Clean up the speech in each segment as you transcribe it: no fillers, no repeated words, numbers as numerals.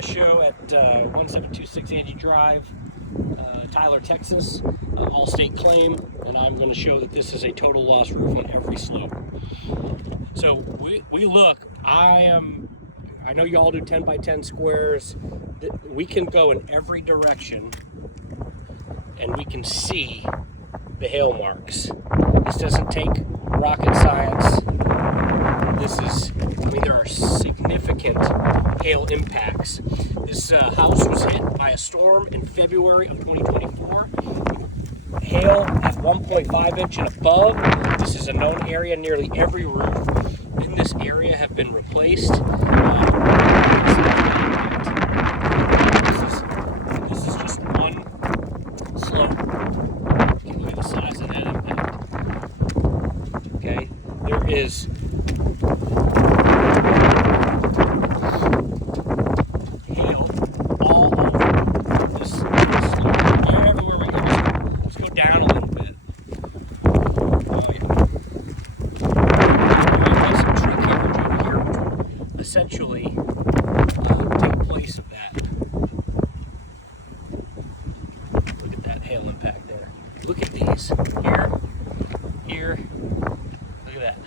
a show at 1726 Angy Drive, Tyler, Texas, all-state claim, and I'm going to show that this is a total loss roof on every slope. So we look, I know you all do 10 by 10 squares. We can go in every direction and we can see the hail marks. This doesn't take rocket science. There are significant hail impacts. This house was hit by a storm in February of 2024. Hail at 1.5 inch and above. This is a known area. Nearly every roof in this area have been replaced. This is just one slope. You can look at the size of that impact. Okay, there is hail all over this slope. Everywhere we go. Let's go down a little bit. Some truck carriage over here, which will essentially take place of that. Look at that hail impact there. Look at these. Here. Look at that.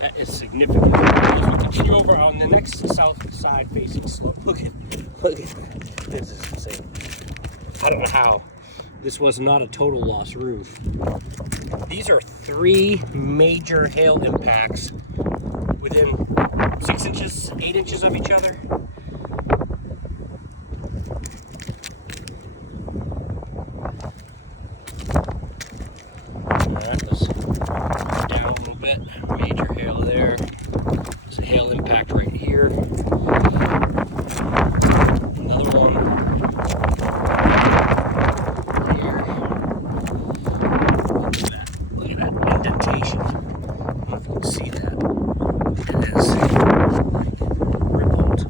That is significant. As we continue over on the next south side facing slope, look at this is insane. I don't know how this was not a total loss roof. These are 3 major hail impacts within 6 inches, 8 inches of each other. Alright, let's go down a little bit. Major hail there. There's a hail impact right here. Another one. Here. Look at that indentation. I don't know if you can see that. It is rippled.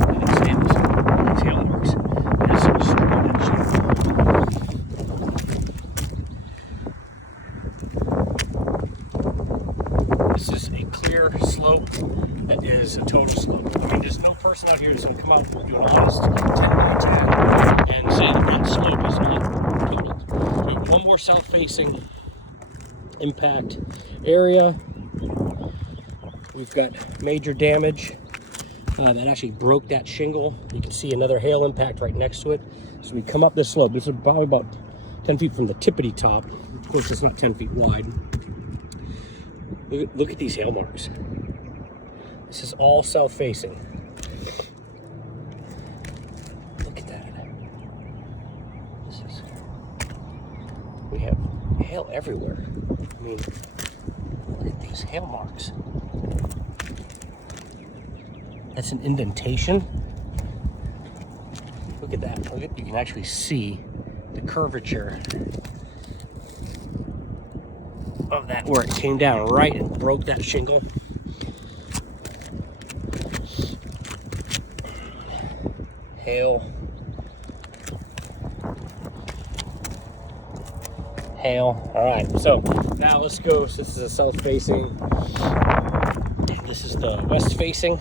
I can see these hail marks. There's some expansion. This is a clear slope that is a total slope. I mean, there's no person out here that's going to come out and do an honest 10 by 10 and say that that slope is not totaled. So one more south-facing impact area. We've got major damage that actually broke that shingle. You can see another hail impact right next to it. So we come up this slope. This is probably about 10 feet from the tippity top. Of course, it's not 10 feet wide. Look at these hail marks. This is all south-facing. Look at that. We have hail everywhere. I mean, look at these hail marks. That's an indentation. Look at that. You can actually see the curvature of that where it came down right and broke that shingle. Hail. All right, so now let's go. So this is a south-facing, and this is the west-facing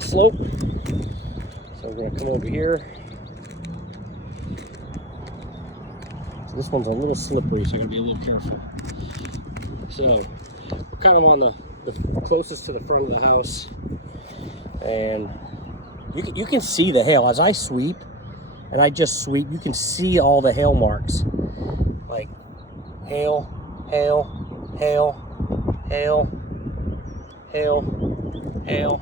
slope. So we're gonna come over here. So this one's a little slippery, so I gotta be a little careful. So we're kind of on the closest to the front of the house, and you can see the hail as I sweep, and I just sweep. You can see all the hail marks, like hail, hail, hail, hail, hail, hail,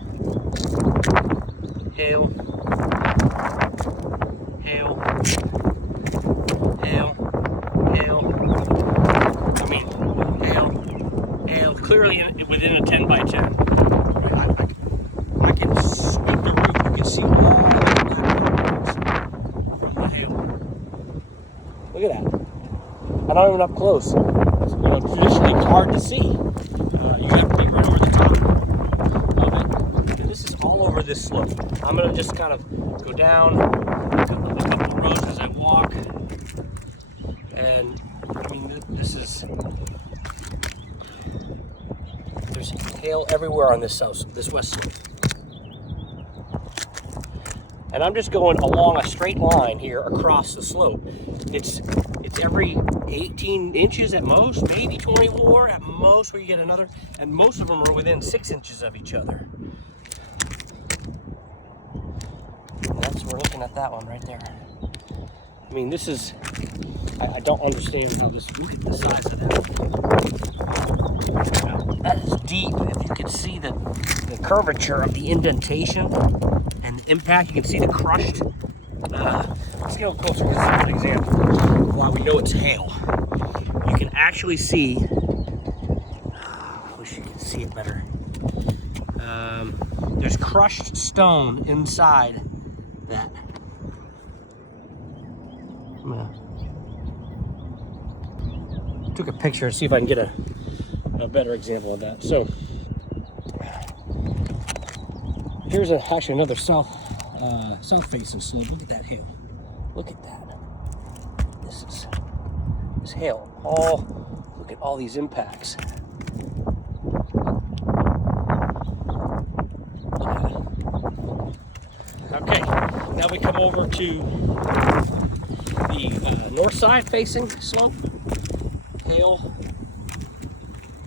hail, hail, hail, hail. I mean, hail, clearly within a 10 by 10. Right? I can sweep the roof. You can see all the black marks from the hail. Look at that. I'm not even up close. Traditionally it's hard to see. You have to be right over the top of it. And this is all over this slope. I'm going to just kind of go down a couple of rows as I walk. And I mean, this is, there's Hail everywhere on this west slope. And I'm just going along a straight line here across the slope. It's every 18 inches at most, maybe 24 at most, where you get another, and most of them are within 6 inches of each other. And we're looking at that one right there. I mean, this is, I don't understand how this, look at the size of that. That is deep. If you could see the curvature of the indentation and the impact, you can see the crushed. Let's get a little closer to this an example. While we know it's hail, you can actually see, I wish you could see it better. There's crushed stone inside that. Took a picture to see if I can get a better example of that. So here's actually another south-facing slope. Look at that hail. Look at that. This hail. Look at all these impacts. Look at it. Okay, now we come over to the north side facing slope. Hail,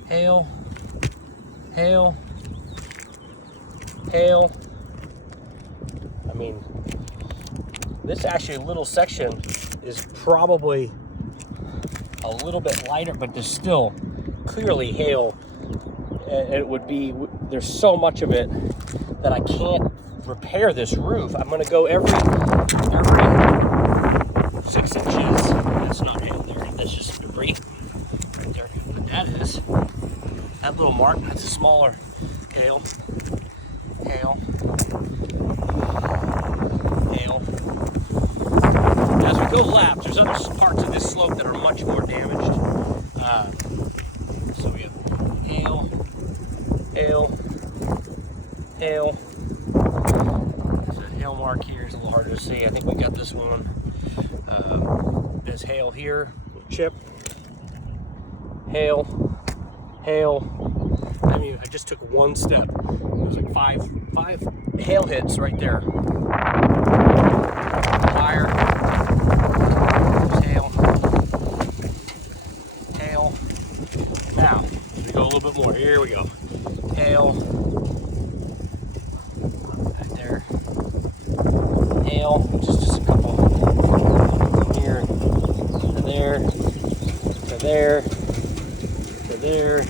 hail, hail, hail. I mean, this actually little section is probably a little bit lighter, but there's still clearly hail. And it would be, there's so much of it that I can't repair this roof. I'm gonna go every 6 inches. That's not hail there, that's just debris right there. But that is, that little mark, that's a smaller hail. Hail. Hail. As we go left, there's other parts of this slope that are much more damaged. So we have hail, hail, hail. There's a hail mark here. It's a little harder to see. I think we got this one. There's hail here, chip. Hail, hail. I mean, I just took one step. It was like five hail hits right there. Fire. There's hail. Hail. Now, we go a little bit more. Here we go. Hail. Right there. Hail. Just a couple. From here to there. To there. To there.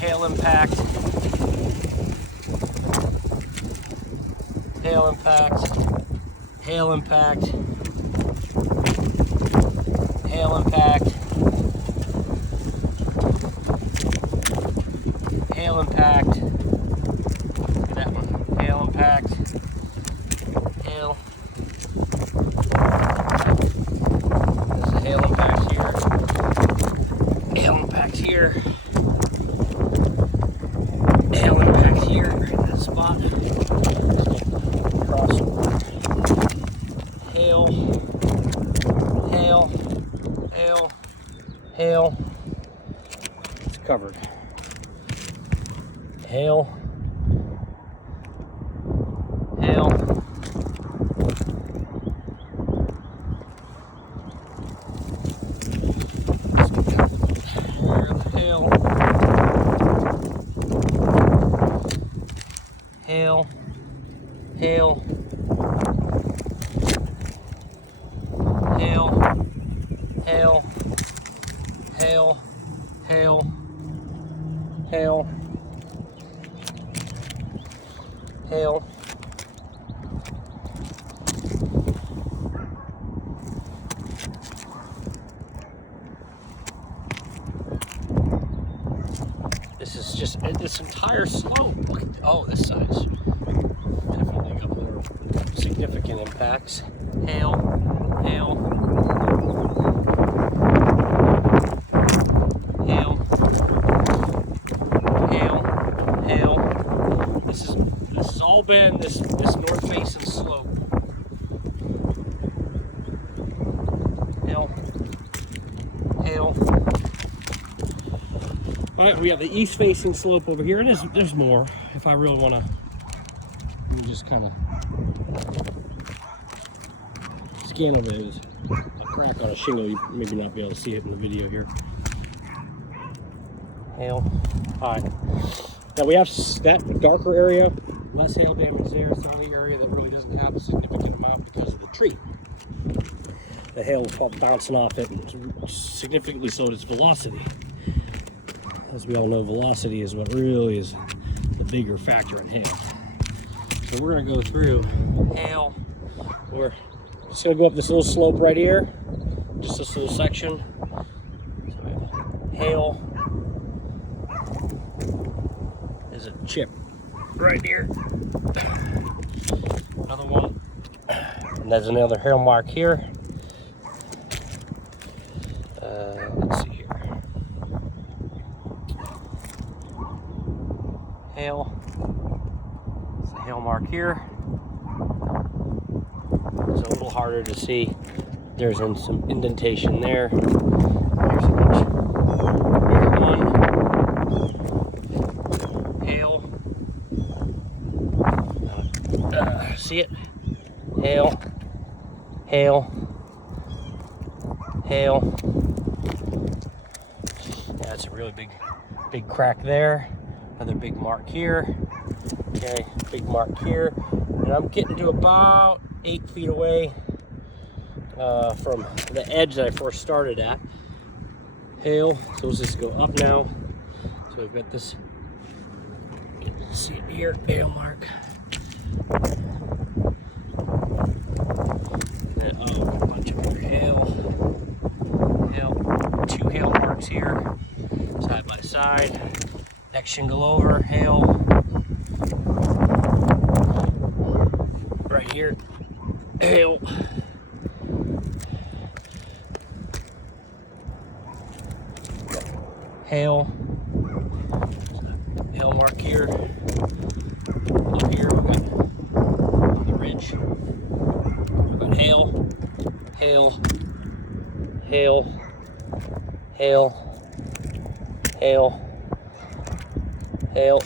Hail impact, hail impact, hail impact, hail impact, hail impact. Look at that one. Hail impact, hail. There's a hail impact here. Hail impact here. Hail impact here, right in that spot. Cross over. Hail, hail, hail, hail. It's covered. Hail, hail. Hail. Hail, hail, hail, hail, hail, hail, hail, hail. This is just this entire slope. Look at, oh, this side's definitely got more significant impacts. Hail, hail, hail, hail, hail. bend, this north-facing slope. Hail. Hail. All right, we have the east-facing slope over here. There's more. If I really want to, let me just kind of scan over those. A crack on a shingle. You maybe not be able to see it in the video here. Hail. All right. Now we have that darker area. Less hail damage there. It's the only area that really doesn't have a significant amount because of the tree. The hail will bouncing off it, and significantly so its velocity. As we all know, velocity is what really is the bigger factor in hail. So we're going to go through hail. We're just going to go up this little slope right here, just this little section. So we have hail. There's a chip right here. Another one. And there's another hail mark here. Let's see here. Hail. It's a hail mark here. It's a little harder to see. There's some indentation there. Here's a much bigger one. Hail. See it? Hail. Hail. Hail. Yeah, it's a really big crack there. Another big mark here. Okay, big mark here. And I'm getting to about 8 feet away from the edge that I first started at. Hail. So let's just go up now. So we've got this. You can see it here. Hail mark. And, oh, a bunch of other hail. Hail. 2 hail marks here, side by side. Next shingle over, hail. Right here, hail. Hail. Hail mark here. Up here, we've got on the ridge. We've got hail, hail, hail, hail, hail. Hail.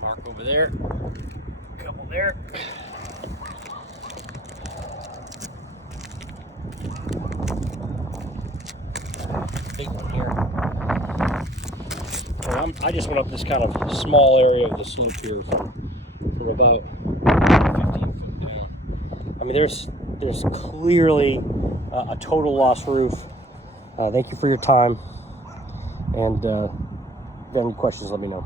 Mark over there. A couple there. Big one here. And I just went up this kind of small area of the slope here from about 15 foot down. I mean, there's clearly a total lost roof. Thank you for your time. And if you have any questions, let me know.